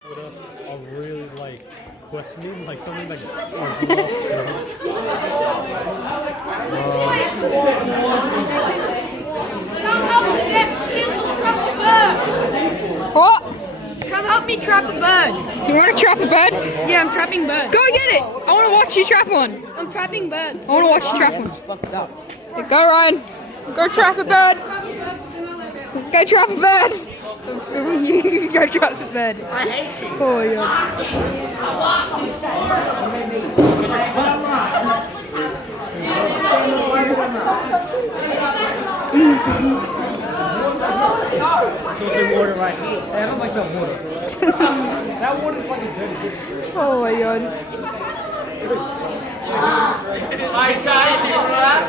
Are really like questioning, like something like What? Come help me trap a bird. You want to trap a bird? Yeah, I'm trapping birds. Go get it! I want to watch you trap one. I'm trapping birds. I want to watch you trap one. Yeah, go Ryan. Go trap a bird. Go trap a bird. You go trap the bird. I hate you. Oh yeah. social water right here. I don't like that water. That water's like a dirty. Oh my god. I tried to do that.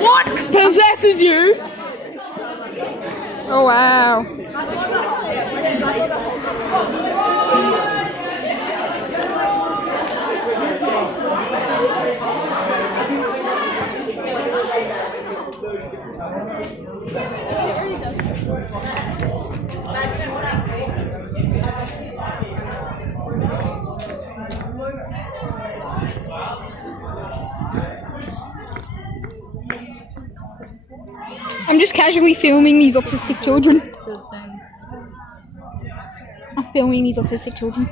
What possesses you? Oh wow. I'm just casually filming these autistic children. I'm filming these autistic children.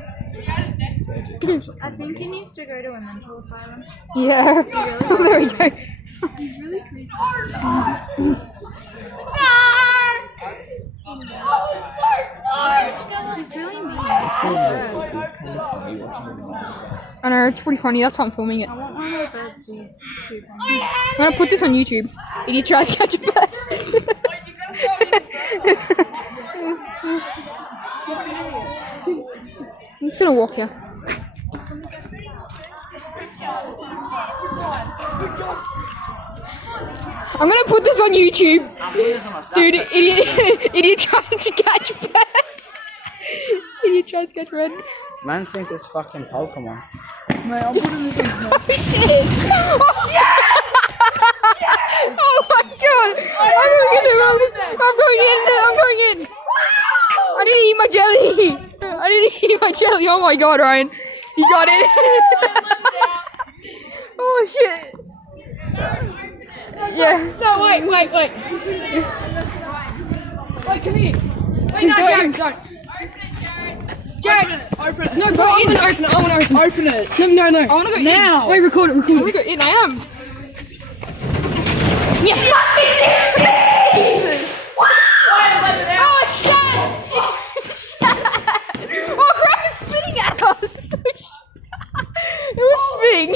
I think he needs to go to a mental asylum. Yeah. There we go. He's really creepy. He's really mean. I know, it's pretty funny. That's why I'm filming it. I want one of the birds to shoot him. I'm gonna put this on YouTube. Idiot tries to catch a bird. I'm just gonna walk here. I'm gonna put this on YouTube. Dude, idiot tries to catch a bird. Idiot tries to catch a bird. Man thinks it's fucking Pokemon. Mate, I'm putting this on Snap. Shit! Oh my god! I'm going in! I need to eat my jelly! I need to eat my jelly! Oh my god, Ryan! You got it! Oh shit! Yeah. No, wait. Wait, come here. Wait, no, Jared, don't. Jared, open it. No, go in and open it. I want to open it. Open it. No. I want to go now. in. Wait, record it. I want to go in. I am. Yeah. Jesus. Oh, it's sad. Oh crap! It's spitting at us. It was spitting.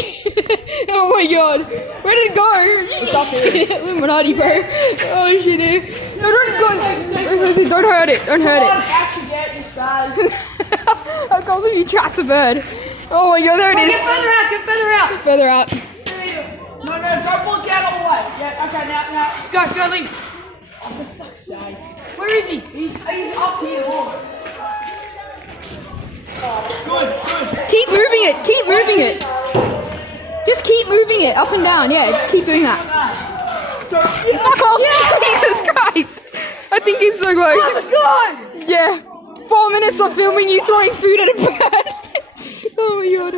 Oh my god. Where did it go? It's up here. Illuminati, bro. Oh shit. No, don't go. Don't hurt it. Don't hurt it. Actually, get your spaz. I told him you trapped a bird. Oh my god, there it is. Get further out. Further out. No, don't pull it down all the way. Yeah, okay, now. Go, leave. Oh, for fuck's sake. Where is he? He's up here. Oh, good. Keep moving it. Just keep moving it up and down. Yeah, just keep doing that. So, Fuck off. Jesus Christ. I think it's so close. oh my god! Yeah. 4 minutes of filming you throwing food at a bird. Oh my god.